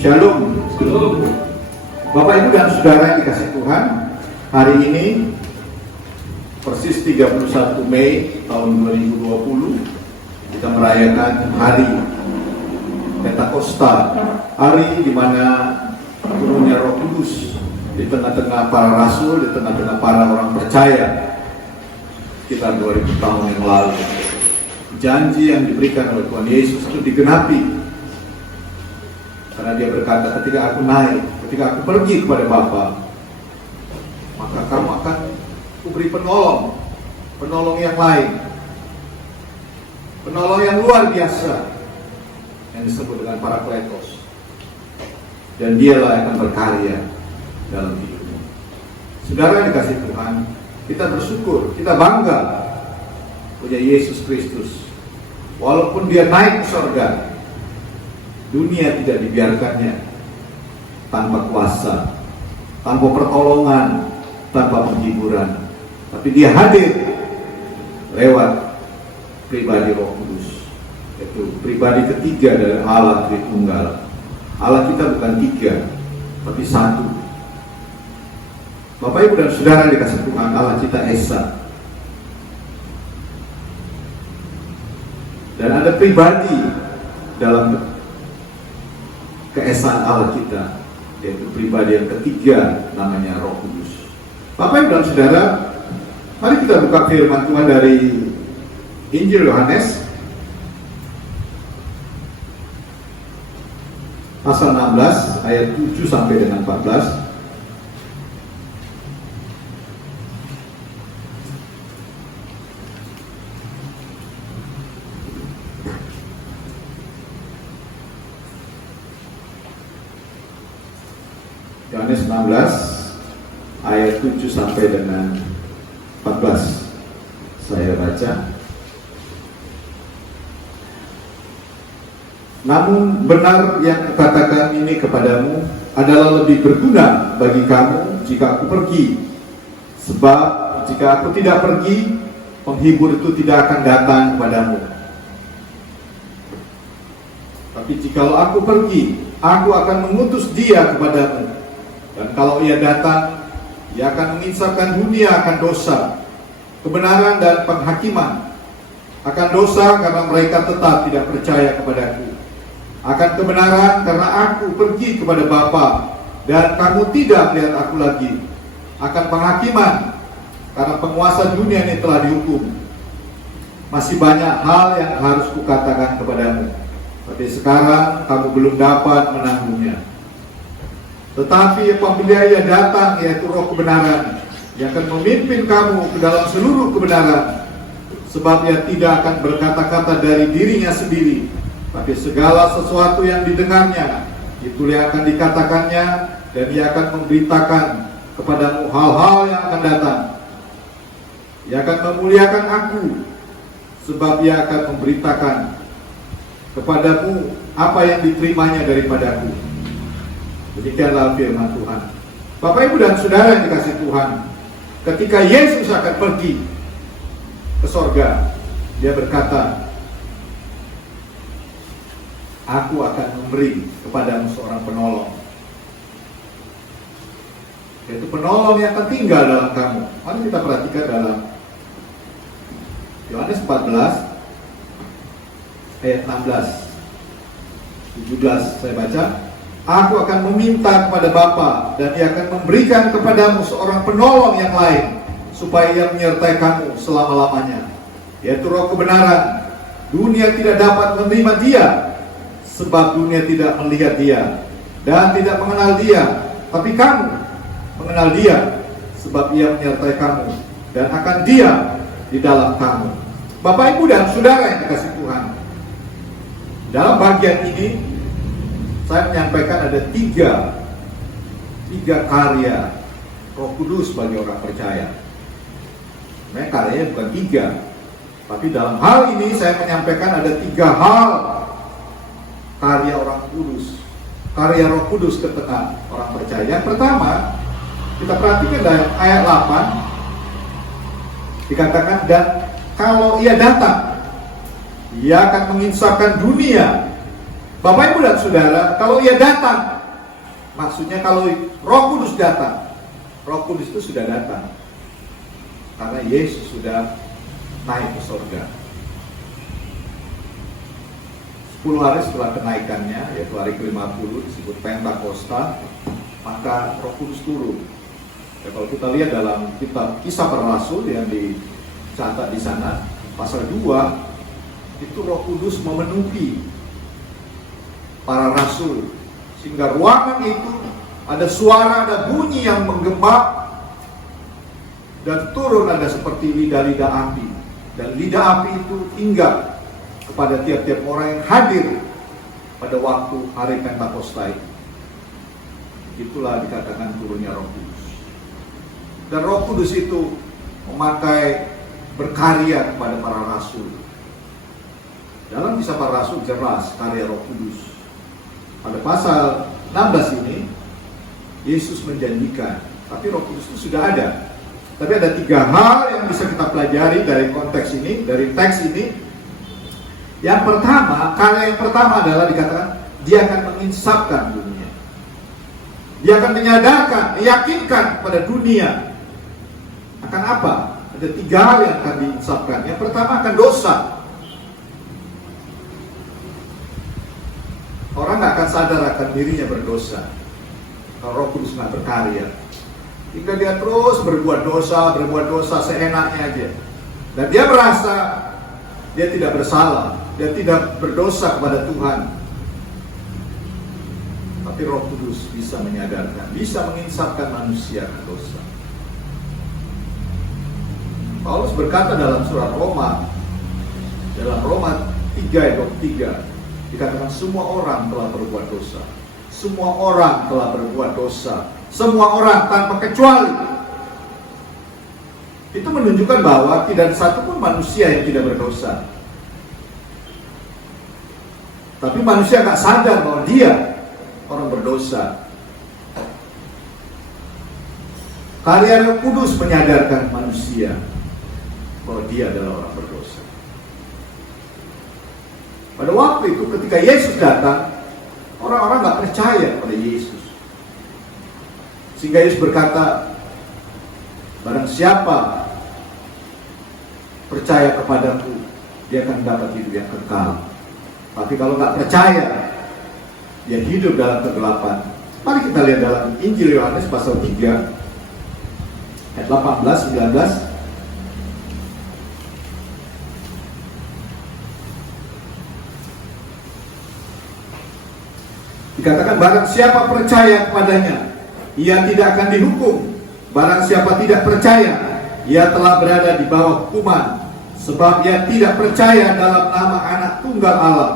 Shalom. Bapak Ibu dan Saudara yang dikasih Tuhan, hari ini persis 31 Mei tahun 2020 kita merayakan hari Pentakosta, hari di mana turunnya Roh Kudus di tengah-tengah para rasul, di tengah-tengah para orang percaya sekitar 2000 tahun yang lalu. Janji yang diberikan oleh Tuhan Yesus itu digenapi. Karena dia berkata, ketika aku naik, ketika aku pergi kepada Bapa, maka kamu akan kuberi penolong yang lain, penolong yang luar biasa, yang disebut dengan Parakletos. Dan dialah yang akan berkarya dalam hidupmu. Saudara yang dikasih Tuhan, kita bersyukur, kita bangga punya Yesus Kristus. Walaupun dia naik ke surga, dunia tidak dibiarkannya tanpa kuasa, tanpa pertolongan, tanpa penghiburan. Tapi dia hadir lewat pribadi Roh Kudus, yaitu pribadi ketiga dari Allah Tritunggal. Allah kita bukan tiga, tapi satu. Bapak Ibu dan Saudara dikasih Tuhan, Allah kita Esa. Dan ada pribadi dalam keesaan Allah kita, yaitu pribadi yang ketiga, namanya Roh Kudus. Bapak Ibu dan Saudara, mari kita buka firman Tuhan dari Injil Yohanes pasal 16 ayat 7 sampai dengan 14. Yohanes 16 ayat 7 sampai dengan 14. Saya baca. Namun benar yang kukatakan ini kepadamu adalah lebih berguna bagi kamu jika aku pergi. Sebab jika aku tidak pergi, penghibur itu tidak akan datang kepadamu. Tapi jikalau aku pergi, aku akan mengutus dia kepadamu. Dan kalau ia datang, ia akan menginsafkan dunia akan dosa, kebenaran dan penghakiman. Akan dosa karena mereka tetap tidak percaya kepadaku. Akan kebenaran karena aku pergi kepada Bapa dan kamu tidak melihat aku lagi. Akan penghakiman karena penguasa dunia ini telah dihukum. Masih banyak hal yang harus kukatakan kepadamu, tapi sekarang kamu belum dapat menanggungnya. Tetapi apabila ia datang, yaitu Roh kebenaran, yang akan memimpin kamu ke dalam seluruh kebenaran, sebab ia tidak akan berkata-kata dari dirinya sendiri, tapi segala sesuatu yang didengarnya, itu yang akan dikatakannya, dan ia akan memberitakan kepadamu hal-hal yang akan datang. Ia akan memuliakan aku, sebab ia akan memberitakan kepadamu apa yang diterimanya daripadaku. Demikianlah firman Tuhan. Bapak Ibu dan Saudara yang dikasih Tuhan, ketika Yesus akan pergi ke sorga, dia berkata, aku akan memberi kepadamu seorang penolong, yaitu penolong yang akan tinggal dalam kamu. Mari kita perhatikan dalam Yohanes 14 ayat 16 17, saya baca. Aku akan meminta kepada Bapa dan ia akan memberikan kepadamu seorang penolong yang lain, supaya ia menyertai kamu selama-lamanya, yaitu Roh kebenaran. Dunia tidak dapat menerima dia, sebab dunia tidak melihat dia dan tidak mengenal dia. Tapi kamu mengenal dia, sebab ia menyertai kamu dan akan diam di dalam kamu. Bapak Ibu dan Saudara yang dikasih Tuhan, dalam bagian ini saya menyampaikan ada tiga karya Roh Kudus bagi orang percaya. Sebenarnya karyanya bukan tiga, tapi dalam hal ini saya menyampaikan ada tiga hal karya orang kudus, karya Roh Kudus ke tengah orang percaya. Yang pertama, kita perhatikan dalam ayat 8 dikatakan, dan kalau ia datang, ia akan menginsafkan dunia Bapak Ibu dan Saudara, kalau ia datang, maksudnya kalau Roh Kudus datang, Roh Kudus itu sudah datang karena Yesus sudah naik ke surga. 10 hari setelah kenaikannya, yaitu hari ke-50, disebut Pentakosta, maka Roh Kudus turun. Ya, kalau kita lihat dalam kitab Kisah Para Rasul yang dicatat di sana, pasal 2, itu Roh Kudus memenuhi para rasul, sehingga ruangan itu ada suara, ada bunyi yang menggema, dan turun ada seperti lidah-lidah api, dan lidah api itu tinggal kepada tiap-tiap orang yang hadir pada waktu hari Pentakosta itu. Itulah dikatakan turunnya Roh Kudus. Dan Roh Kudus itu memakai berkarya kepada para rasul. Dalam Kisah Para Rasul jelas karya Roh Kudus. Pada pasal 16 ini, Yesus menjanjikan, tapi Roh Kudus itu sudah ada. Tapi ada 3 hal yang bisa kita pelajari dari konteks ini, dari teks ini. Yang pertama, karya yang pertama adalah dikatakan, dia akan menginsafkan dunia. Dia akan menyadarkan, meyakinkan pada dunia. Akan apa? Ada 3 hal yang akan diinsafkan. Yang pertama akan dosa. Orang gak akan sadar akan dirinya berdosa kalau Roh Kudus gak berkarya. Hingga dia terus berbuat dosa seenaknya aja. Dan dia merasa dia tidak bersalah, dia tidak berdosa kepada Tuhan. Tapi Roh Kudus bisa menyadarkan, bisa menginsafkan manusia ke dosa. Paulus berkata dalam surat Roma, dalam Roma 3 ayat 23, dikatakan semua orang telah berbuat dosa. Semua orang telah berbuat dosa. Semua orang tanpa kecuali. Itu menunjukkan bahwa tidak ada satupun manusia yang tidak berdosa. Tapi manusia gak sadar bahwa dia orang berdosa. Karya Roh Kudus menyadarkan manusia bahwa dia adalah orang berdosa. Pada waktu itu ketika Yesus datang, orang-orang gak percaya pada Yesus. Sehingga Yesus berkata, barang siapa percaya kepadaku, dia akan dapat hidup yang kekal. Tapi kalau gak percaya, dia hidup dalam kegelapan. Mari kita lihat dalam Injil Yohanes pasal 3 ayat 18-19. Dikatakan barang siapa percaya kepadanya, ia tidak akan dihukum. Barang siapa tidak percaya, ia telah berada di bawah hukuman, sebab ia tidak percaya dalam nama Anak Tunggal Allah.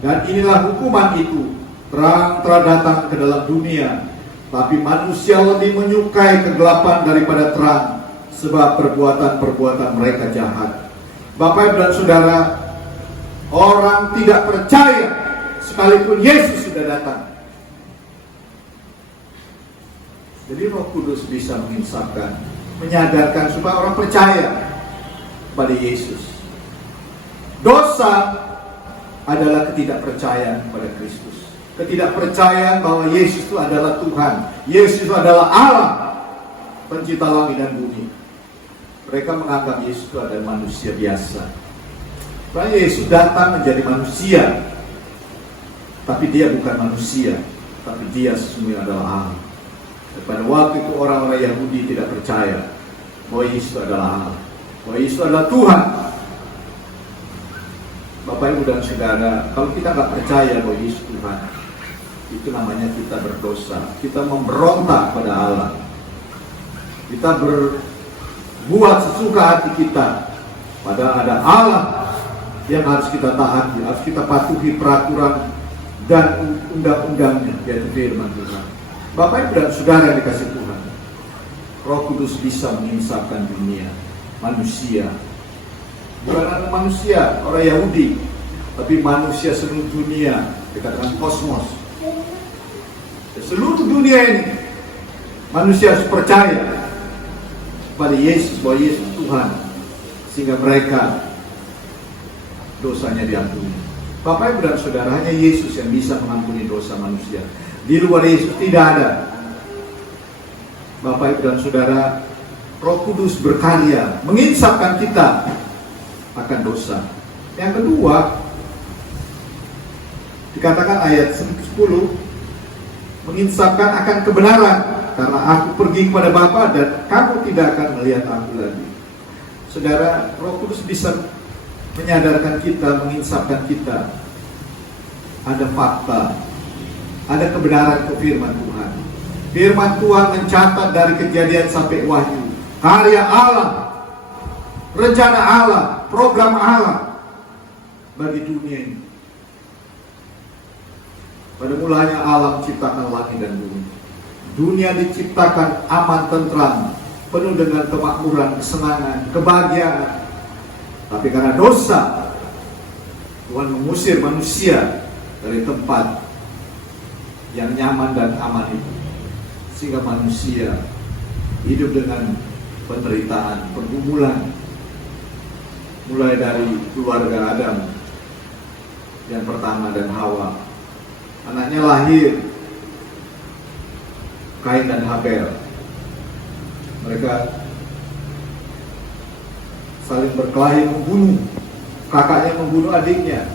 Dan inilah hukuman itu, terang telah datang ke dalam dunia, tapi manusia lebih menyukai kegelapan daripada terang, sebab perbuatan-perbuatan mereka jahat. Bapak Ibu dan Saudara, orang tidak percaya sekalipun Yesus sudah datang. Jadi Roh Kudus bisa menginsafkan, menyadarkan supaya orang percaya pada Yesus. Dosa adalah ketidakpercayaan pada Kristus. Ketidakpercayaan bahwa Yesus itu adalah Tuhan. Yesus itu adalah Allah, pencipta langit dan bumi. Mereka menganggap Yesus itu adalah manusia biasa. Karena Yesus datang menjadi manusia, tapi dia bukan manusia, tapi dia sesungguhnya adalah Allah. Dan pada waktu itu orang-orang Yahudi tidak percaya bahwa Yesus adalah Allah, bahwa Yesus adalah Tuhan. Bapak Ibu dan Saudara, kalau kita nggak percaya bahwa Yesus Tuhan, itu namanya kita berdosa. Kita memberontak pada Allah. Kita berbuat sesuka hati kita. Padahal ada Allah yang harus kita taati, harus kita patuhi peraturan dan undang-undangnya, yaitu firman Tuhan. Bapak Ibu dan Saudara yang dikasih Tuhan, Roh Kudus bisa menginsafkan dunia, manusia. Bukan hanya manusia, orang Yahudi, tapi manusia seluruh dunia, dikatakan kosmos. Seluruh dunia ini, manusia harus percaya pada Yesus, bahwa Yesus Tuhan, sehingga mereka dosanya diampuni. Bapak, Ibu, dan Saudara, hanya Yesus yang bisa mengampuni dosa manusia. Di luar Yesus tidak ada. Bapak, Ibu, dan Saudara, Roh Kudus berkarya menginsapkan kita akan dosa. Yang kedua, dikatakan ayat 10, menginsapkan akan kebenaran, karena aku pergi kepada Bapa dan kamu tidak akan melihat aku lagi. Saudara, Roh Kudus bisa menyadarkan kita, menginsapkan kita. Ada fakta, ada kebenaran ke firman Tuhan. Firman Tuhan mencatat dari Kejadian sampai Wahyu, karya Allah, rencana Allah, program Allah bagi dunia ini. Pada mulanya Allah menciptakan langit dan bumi. Dunia diciptakan aman, tentram, penuh dengan kemakmuran, kesenangan, kebahagiaan. Tapi karena dosa, Tuhan mengusir manusia dari tempat yang nyaman dan aman itu, sehingga manusia hidup dengan penderitaan, pergumulan, mulai dari keluarga Adam yang pertama dan Hawa. Anaknya lahir, Kain dan Habel. Mereka saling berkelahi, membunuh. Kakaknya membunuh adiknya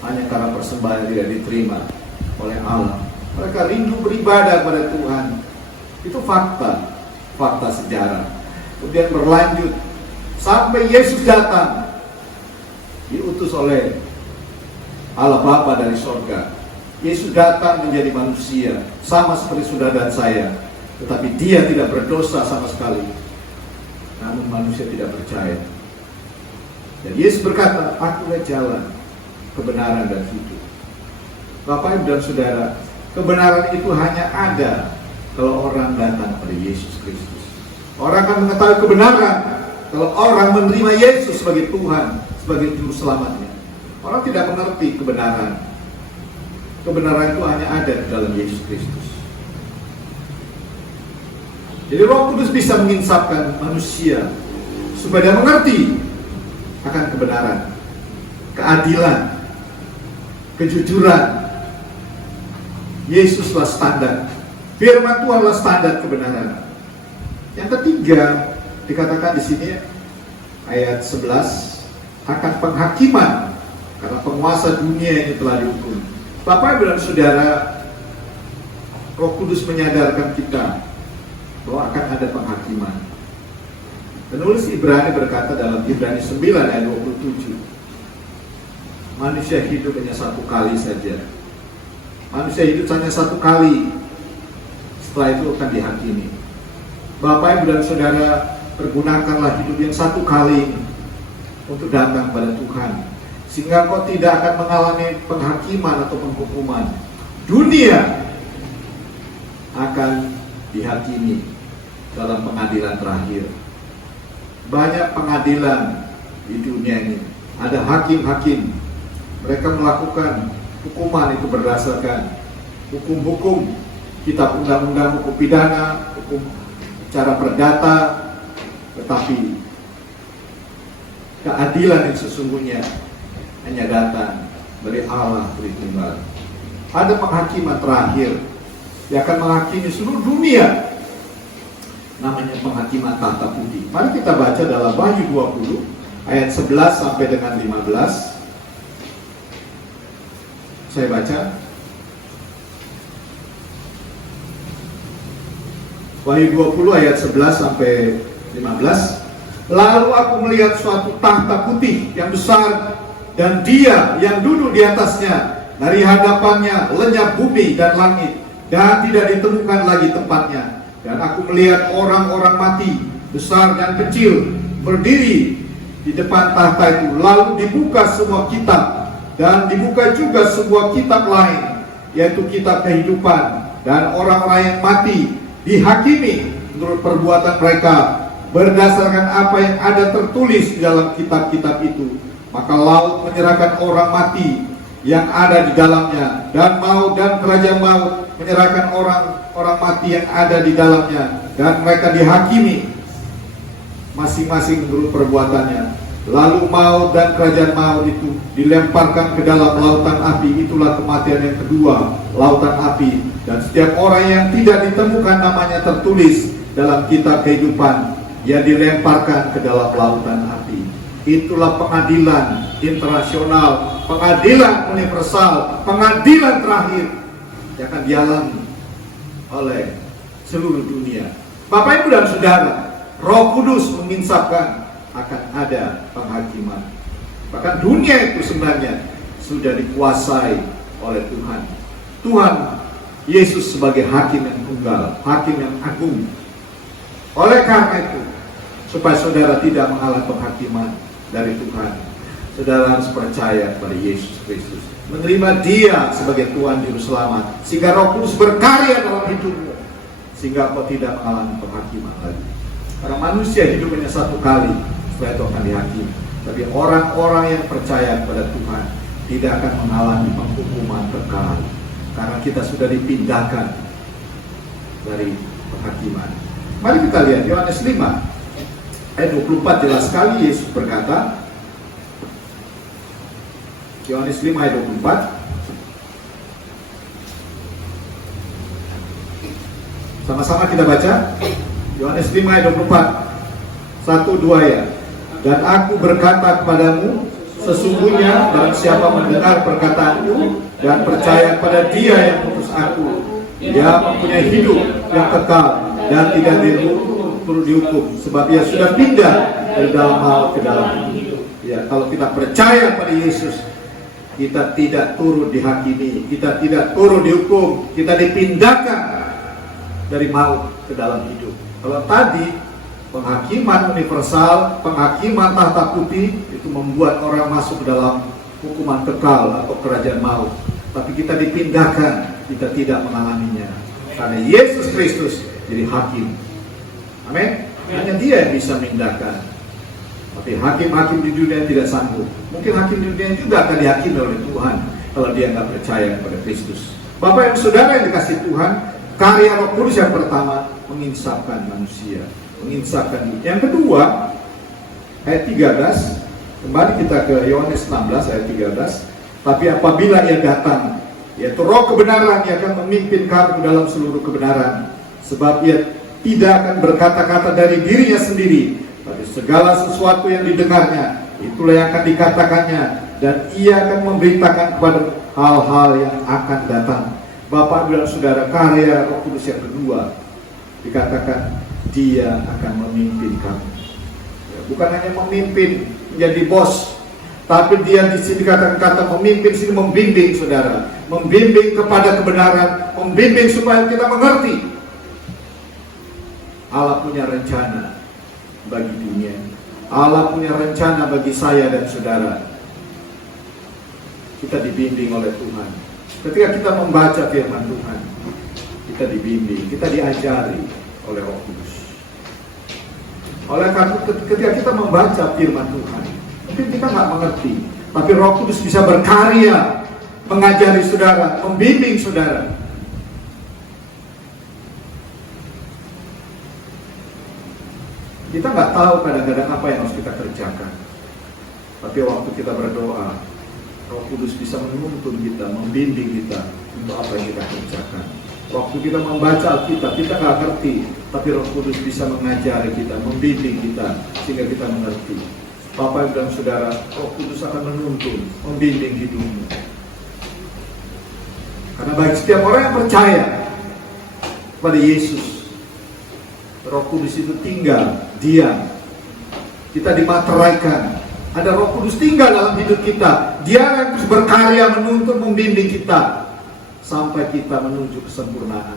hanya karena persembahan yang tidak diterima oleh Allah. Mereka rindu beribadah pada Tuhan. Itu fakta, fakta sejarah. Kemudian berlanjut sampai Yesus datang, diutus oleh Allah Bapa dari sorga. Yesus datang menjadi manusia, sama seperti saudara dan saya, tetapi dia tidak berdosa sama sekali. Namun manusia tidak percaya. Dan Yesus berkata, akulah jalan, kebenaran dan hidup. Bapak, Ibu, dan Saudara, kebenaran itu hanya ada kalau orang datang pada Yesus Kristus. Orang akan mengetahui kebenaran kalau orang menerima Yesus sebagai Tuhan, sebagai Juru Selamatnya. Orang tidak mengerti kebenaran. Kebenaran itu hanya ada di dalam Yesus Kristus. Jadi Roh Kudus bisa menginsapkan manusia supaya dia mengerti akan kebenaran, keadilan, kejujuran. Yesuslah standar, firman Tuhanlah standar kebenaran. Yang ketiga dikatakan di sini ayat 11 akan penghakiman, karena penguasa dunia ini telah dihukum. Bapak, Ibu, dan Saudara, Roh Kudus menyadarkan kita bahwa akan ada penghakiman. Penulis Ibrani berkata dalam Ibrani 9 ayat 27, manusia hidup hanya satu kali saja. Manusia hidup hanya satu kali, setelah itu akan dihakimi. Bapak, Ibu, dan Saudara, pergunakanlah hidup yang satu kali untuk datang pada Tuhan, sehingga kau tidak akan mengalami penghakiman atau penghukuman. Dunia akan dihakimi dalam pengadilan terakhir. Banyak pengadilan di dunia ini. Ada hakim-hakim. Mereka melakukan hukuman itu berdasarkan hukum-hukum, kitab undang-undang, hukum pidana, hukum cara perdata. Tetapi keadilan yang sesungguhnya hanya datang dari Allah Tritunggal. Ada penghakiman terakhir yang akan menghakimi seluruh dunia, namanya penghakiman tahta putih. Mari kita baca dalam Wahyu 20 ayat 11 sampai dengan 15. Saya baca. Wahyu 20 ayat 11 sampai 15. Lalu aku melihat suatu tahta putih yang besar, dan dia yang duduk di atasnya. Dari hadapannya lenyap bumi dan langit, dan tidak ditemukan lagi tempatnya. Dan aku melihat orang-orang mati, besar dan kecil, berdiri di depan tahta itu. Lalu dibuka semua kitab, dan dibuka juga sebuah kitab lain, yaitu kitab kehidupan. Dan orang-orang yang mati dihakimi menurut perbuatan mereka, berdasarkan apa yang ada tertulis di dalam kitab-kitab itu. Maka laut menyerahkan orang mati yang ada di dalamnya, dan maut dan kerajaan maut menyerahkan orang mati yang ada di dalamnya, dan mereka dihakimi masing-masing menurut perbuatannya. Lalu maut dan kerajaan maut itu dilemparkan ke dalam lautan api. Itulah kematian yang kedua, lautan api. Dan setiap orang yang tidak ditemukan namanya tertulis dalam kitab kehidupan, ia dilemparkan ke dalam lautan api. Itulah pengadilan internasional, pengadilan universal, pengadilan terakhir yang akan dialami oleh seluruh dunia. Bapak, Ibu, dan Saudara, Roh Kudus menginsapkan akan ada penghakiman. Bahkan dunia itu sebenarnya sudah dikuasai oleh Tuhan. Tuhan Yesus sebagai hakim yang tunggal, hakim yang agung. Oleh karena itu, supaya saudara tidak mengalami penghakiman dari Tuhan, saudara harus percaya pada Yesus Kristus, menerima Dia sebagai Tuhan Juru Selamat, sehingga Roh Kudus berkarya dalam hidupmu, sehingga kau tidak mengalami penghakiman lagi. Karena manusia hidup hanya satu kali, setelah itu akan dihakimi. Tapi orang-orang yang percaya kepada Tuhan tidak akan mengalami penghukuman kekal, karena kita sudah dipindahkan dari penghakiman. Mari kita lihat Yohanes 5 ayat 24, jelas sekali Yesus berkata. Yohanes 5 ayat 24. Sama-sama kita baca. Yohanes 5 ayat 24. 1, 2 ya. Dan aku berkata kepadamu, sesungguhnya barang siapa mendengar perkataanku dan percaya pada Dia yang mengutus aku, dia mempunyai hidup yang kekal dan tidak turut dihukum, sebab ia sudah pindah dari dalam maut ke dalam hidup. Ya, kalau kita percaya pada Yesus, kita tidak turut dihakimi, kita tidak turut dihukum, kita dipindahkan dari maut ke dalam hidup. Kalau tadi penghakiman universal, penghakiman tahta putih itu membuat orang masuk ke dalam hukuman kekal atau kerajaan maut. Tapi kita dipindahkan, kita tidak mengalaminya, karena Yesus Kristus jadi hakim. Amin. Hanya Dia yang bisa memindahkan. Tapi hakim-hakim di dunia tidak sanggup. Mungkin hakim di dunia juga akan dihakimi oleh Tuhan kalau dia nggak percaya kepada Kristus. Bapak dan Saudara yang dikasih Tuhan, karya Roh Kudus yang pertama menginsafkan manusia, menginsafkan. Yang kedua, ayat 13. Kembali kita ke Yohanes 16 ayat 13. Tapi apabila Ia datang, yaitu Roh kebenaran, Ia akan memimpin kamu dalam seluruh kebenaran. Sebab Ia tidak akan berkata-kata dari dirinya sendiri, tapi segala sesuatu yang didengarnya, itulah yang akan dikatakannya, dan Ia akan memberitakan kepada hal-hal yang akan datang. Bapak dan Saudara, karya Roh Kudus yang kedua dikatakan Dia akan memimpin kamu. Ya, bukan hanya memimpin menjadi bos, tapi Dia di sini dikatakan kata memimpin sini membimbing saudara, membimbing kepada kebenaran, membimbing supaya kita mengerti. Allah punya rencana bagi dunia. Allah punya rencana bagi saya dan saudara. Kita dibimbing oleh Tuhan. Ketika kita membaca firman Tuhan, kita dibimbing, kita diajari oleh Roh Kudus. Oleh karena ketika kita membaca firman Tuhan, mungkin kita nggak mengerti, tapi Roh Kudus bisa berkarya, mengajari saudara, membimbing saudara. Kita nggak tahu kadang-kadang apa yang harus kita kerjakan, tapi waktu kita berdoa, Roh Kudus bisa menuntun kita, membimbing kita untuk apa yang kita kerjakan. Waktu kita membaca Alkitab, kita nggak ngerti, tapi Roh Kudus bisa mengajari kita, membimbing kita, sehingga kita mengerti. Bapak dan Saudara, Roh Kudus akan menuntun, membimbing hidupmu. Karena bagi setiap orang yang percaya pada Yesus, Roh Kudus itu tinggal, diam. Kita dimateraikan. Ada Roh Kudus tinggal dalam hidup kita. Dia yang terus berkarya, menuntun, membimbing kita sampai kita menuju kesempurnaan.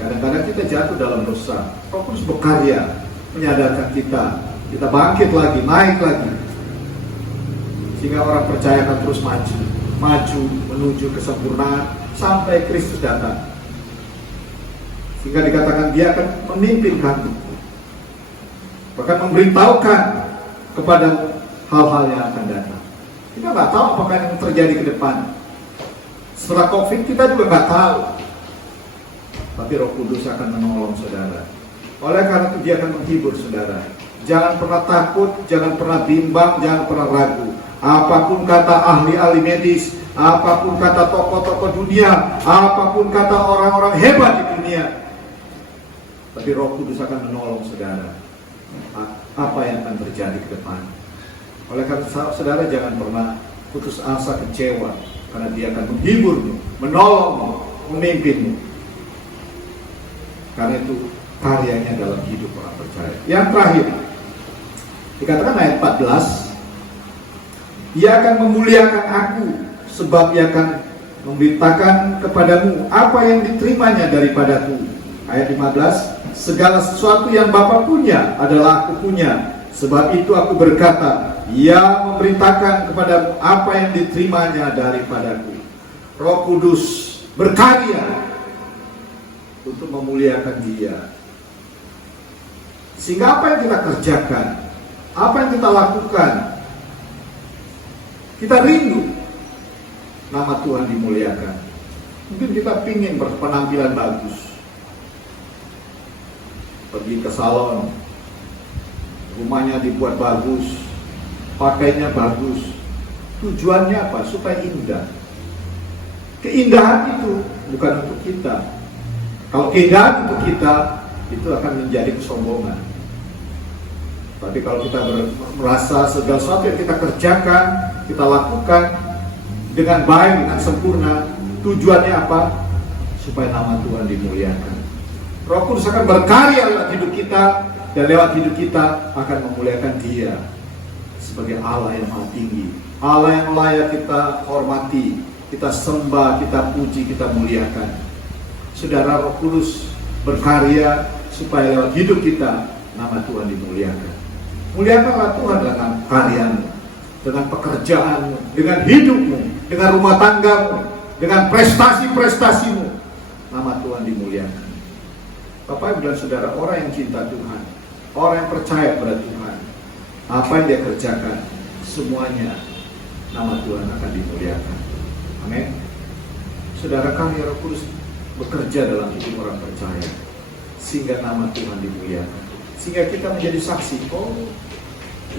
Kadang-kadang kita jatuh dalam dosa. Roh Kudus berkarya, menyadarkan kita. Kita bangkit lagi, naik lagi, sehingga orang percaya akan terus maju menuju kesempurnaan sampai Kristus datang. Sehingga dikatakan Dia akan memimpin kamu, bahkan memberitahukan kepada hal-hal yang akan datang. Kita nggak tahu apakah yang terjadi ke depan. Setelah COVID kita juga nggak tahu, tapi Roh Kudus akan menolong saudara. Oleh karena itu Dia akan menghibur saudara. Jangan pernah takut, jangan pernah bimbang, jangan pernah ragu. Apapun kata ahli-ahli medis, apapun kata tokoh-tokoh dunia, apapun kata orang-orang hebat di dunia, tapi Roh Kudus akan menolong saudara. Apa yang akan terjadi ke depan? Oleh karena saudara jangan pernah putus asa, kecewa, karena Dia akan menghiburmu, menolongmu, memimpinmu. Karena itu karyanya dalam hidup orang percaya. Yang terakhir, dikatakan ayat 14, Ia akan memuliakan aku, sebab Ia akan memberitakan kepadamu apa yang diterimanya daripadaku. Ayat 15, segala sesuatu yang Bapa punya adalah aku punya, sebab itu aku berkata, Ia memberitakan kepadamu apa yang diterimanya daripadaku. Roh Kudus berkarya untuk memuliakan Dia. Sehingga apa yang kita kerjakan, apa yang kita lakukan, kita rindu nama Tuhan dimuliakan. Mungkin kita pingin berpenampilan bagus, pergi ke salon, rumahnya dibuat bagus, pakainya bagus. Tujuannya apa? Supaya indah. Keindahan itu bukan untuk kita. Kalau keindahan untuk kita, itu akan menjadi kesombongan. Tapi kalau kita merasa segala sesuatu yang kita kerjakan, kita lakukan dengan baik, dengan sempurna, tujuannya apa? Supaya nama Tuhan dimuliakan. Roh Kudus akan berkarya lewat hidup kita, dan lewat hidup kita akan memuliakan Dia sebagai Allah yang maha tinggi, Allah yang layak kita hormati, kita sembah, kita puji, kita muliakan. Saudara, Roh Kudus berkarya supaya lewat hidup kita nama Tuhan dimuliakan. Muliakanlah Tuhan dengan karyamu, dengan pekerjaanmu, dengan hidupmu, dengan rumah tanggamu, dengan prestasi-prestasimu. Nama Tuhan dimuliakan. Bapak Ibu dan Saudara, orang yang cinta Tuhan, orang yang percaya pada Tuhan, apa yang dia kerjakan, semuanya nama Tuhan akan dimuliakan. Amin. Saudara, karya Roh Kudus bekerja dalam hidup orang percaya, sehingga nama Tuhan dimuliakan, sehingga kita menjadi saksi. Oh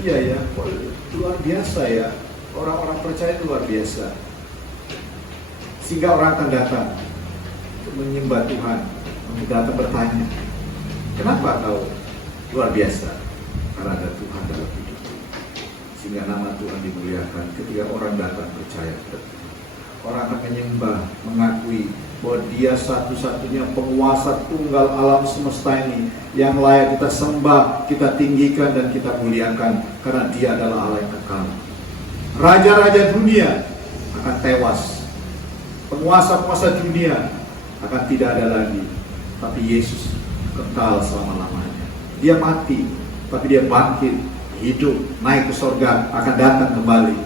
iya ya, oh, luar biasa ya, orang-orang percaya luar biasa, sehingga orang akan datang untuk menyembah Tuhan, datang bertanya, kenapa kau luar biasa? Karena ada Tuhan dalam hidup, sehingga nama Tuhan dimuliakan. Ketika orang datang percaya kepada Tuhan, orang akan menyembah, mengakui bahwa Dia satu-satunya penguasa tunggal alam semesta ini yang layak kita sembah, kita tinggikan, dan kita muliakan, karena Dia adalah Allah yang kekal. Raja-raja dunia akan tewas, penguasa-penguasa dunia akan tidak ada lagi, tapi Yesus kekal selama-lamanya. Dia mati, tapi Dia bangkit, hidup, naik ke surga, akan datang kembali,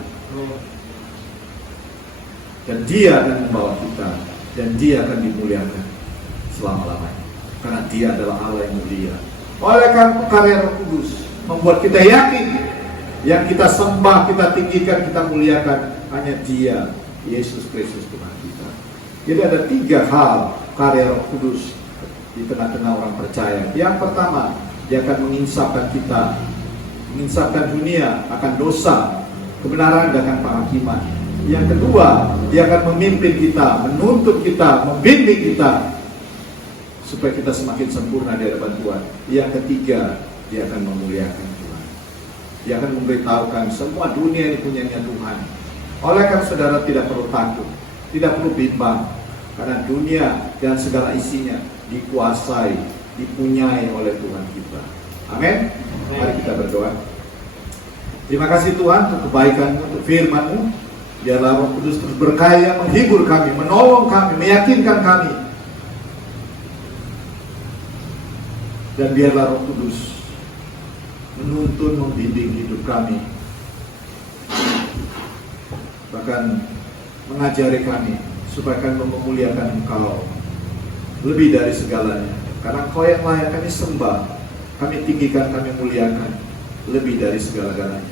dan Dia akan membawa kita, dan Dia akan dimuliakan selama-lamanya, karena Dia adalah Allah yang mulia. Oleh karena karya Roh Kudus membuat kita yakin, yang kita sembah, kita tinggikan, kita muliakan hanya Dia, Yesus Kristus Tuhan kita. Jadi ada 3 hal karya Roh Kudus di tengah-tengah orang percaya. Yang pertama, Dia akan menginsafkan kita, menginsafkan dunia akan dosa, kebenaran, dan penghakiman. Yang kedua, Dia akan memimpin kita, menuntut kita, membimbing kita, supaya kita semakin sempurna di hadapan Tuhan. Yang ketiga, Dia akan memuliakan Tuhan. Dia akan memberitahukan semua dunia ini punyanya Tuhan. Oleh karena saudara tidak perlu takut, tidak perlu bimbang, karena dunia dan segala isinya dikuasai, dipunyai oleh Tuhan kita. Amin. Mari kita berdoa. Terima kasih Tuhan untuk kebaikan-Mu, untuk firman-Mu. Biarlah Roh Kudus terus berkarya, menghibur kami, menolong kami, meyakinkan kami. Dan biarlah Roh Kudus menuntun, membimbing hidup kami, bahkan mengajari kami supaya kami memuliakan Engkau lebih dari segalanya. Karena Engkau yang layak kami sembah, kami tinggikan, kami muliakan lebih dari segala-galanya.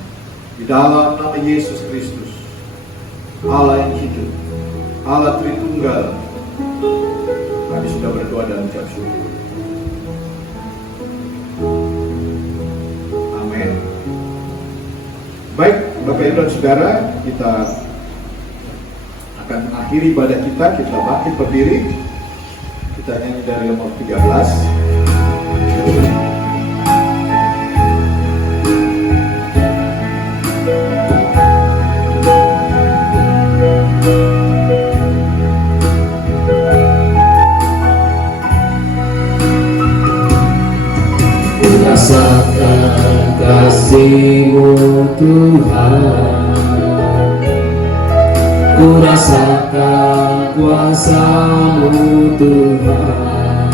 Di dalam nama Yesus Kristus, Allah yang hidup, Allah Tritunggal, kami sudah berdoa dan ucap syukur. Baik, Bapak Ibu dan Saudara, kita akan mengakhiri ibadah kita. Kita bangkit berdiri. Kita nyanyi dari nomor 13. Rasakan kasih-Mu Tuhan, ku rasakan kuasa-Mu Tuhan,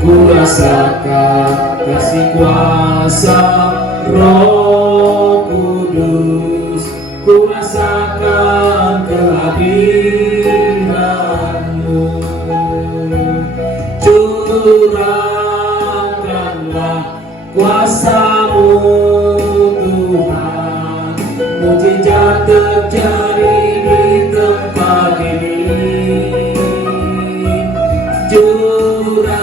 ku rasakan kasih kuasa Roh Kudus, ku rasakan kehadiran-Mu. Kuasa-Mu Tuhan, mujizat terjadi di tempat ini. Curahkanlah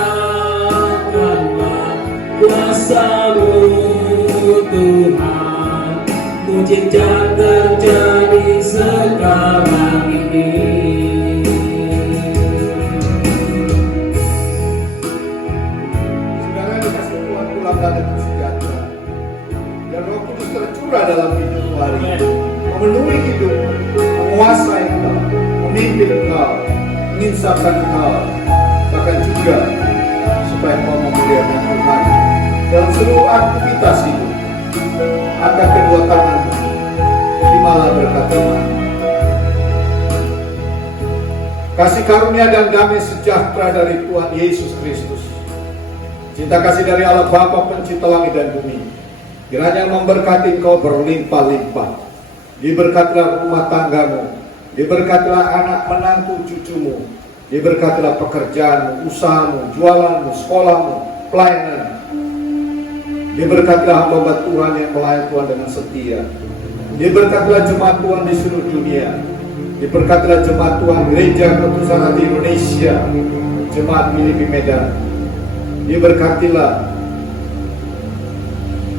kuasa-Mu Tuhan, mujizat terjadi sekarang ini. Dan sejahtera, dan Roh Kudus tercurah dalam hidup hari ini, memenuhi hidup, menguasai engkau, memimpin engkau, menginsafkan engkau, bahkan juga supaya engkau memuliakan Tuhan dalam seluruh aktivitas hidup. Angkat kedua tanganmu, terimalah berkat Tuhan. Kasih karunia dan damai sejahtera dari Tuhan Yesus Kristus, cinta kasih dari Allah Bapa pencipta langit dan bumi, kiranya memberkati engkau berlimpah-limpah. Diberkatilah rumah tanggamu, diberkatilah anak menantu cucumu, diberkatilah pekerjaanmu, usahamu, jualanmu, sekolahmu, pelayanan. Diberkatilah hamba Tuhan yang melayani Tuhan dengan setia. Diberkatilah jemaat Tuhan di seluruh dunia. Diberkatilah jemaat Tuhan Gereja Ketusan Hati Indonesia, jemaat Filipi Medan. Diberkatilah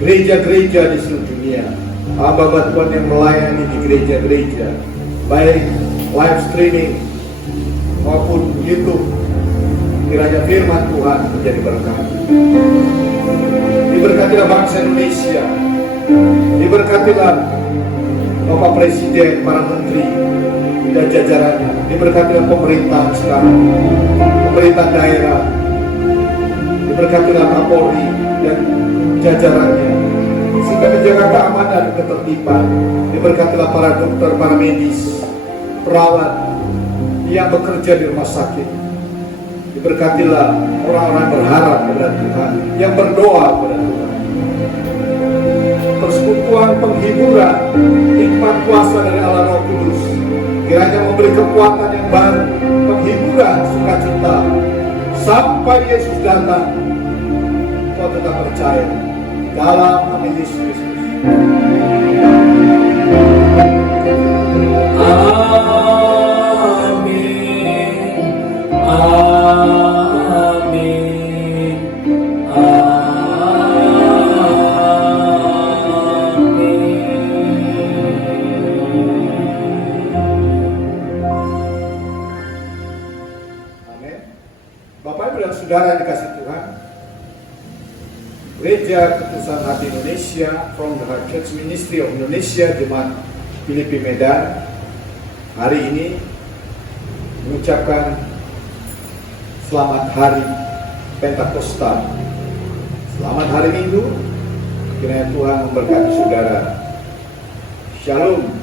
gereja-gereja di seluruh dunia, hamba Tuhan yang melayani di gereja-gereja, baik live streaming maupun YouTube. Kiranya firman Tuhan menjadi berkat. Diberkatilah bangsa Indonesia, diberkatilah Bapak Presiden, para menteri dan jajarannya, diberkatilah pemerintahan sekarang, pemerintah daerah, diberkatilah Kapolri dan jajarannya, sehingga menjaga keamanan dan ketertiban. Diberkatilah para dokter, para medis, perawat yang bekerja di rumah sakit. Diberkatilah orang-orang berharap kepada Tuhan, yang berdoa kepada Tuhan. Persekutuan penghiburan, hikmat kuasa dari Allah Roh Kudus, kiranya memberi kekuatan yang baru, penghiburan, sukacita, sampai Yesus datang. Kau tetap percaya dalam nama Yesus Kristus. Amin. Amin. Amin. Bapak Ibu dan Saudara yang dikasih Tuhan, Gereja Ketusan Hati Indonesia, From the Heart Church Ministry of Indonesia, Jemaat Filipi Medan, hari ini mengucapkan selamat hari Pentakosta, selamat hari Minggu. Kiranya Tuhan memberkati saudara. Shalom.